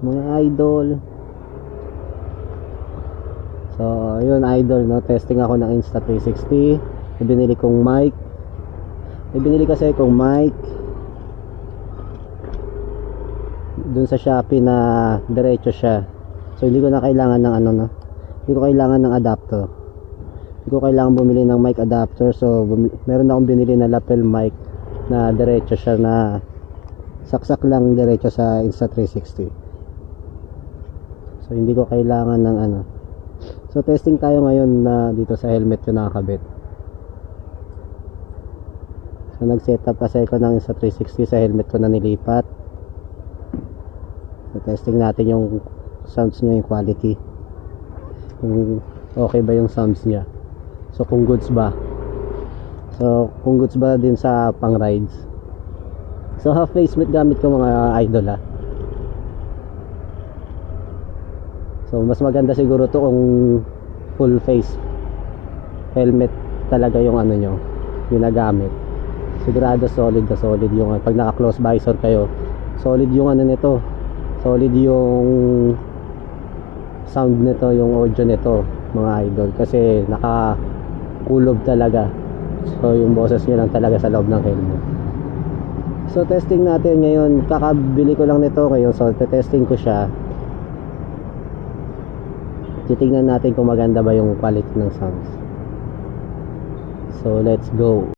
mga idol. So yun idol, no, testing ako ng Insta360. Binili kong mic. Binili kasi kong mic dun sa Shopee na diretso siya. So hindi ko na kailangan ng ano, no, hindi ko kailangan ng adapter. Hindi ko kailangan bumili ng mic adapter. So meron akong binili na lapel mic na diretso siya, na saksak lang diretso sa Insta360. So hindi ko kailangan ng ano. So testing tayo ngayon na dito sa helmet ko nakakabit. So nag-setup kasi ako ng Insta360 sa helmet ko na nilipat. So testing natin yung sounds niya, yung quality, kung okay ba yung sounds niya. So kung goods ba, din sa pang rides. So half face mate gamit ko mga idol, ha. So mas maganda siguro to kung full face helmet talaga yung ano nyo ginagamit. Sigurado solid na solid yung, pag naka close visor kayo, solid yung ano nito, solid yung sound nito, yung audio nito mga idol, kasi naka kulob talaga. So yung boses nyo lang talaga sa loob ng helmet. So testing natin ngayon, kakabili ko lang nito ngayon. So testing ko siya, titignan natin kung maganda ba yung quality ng sounds. So let's go.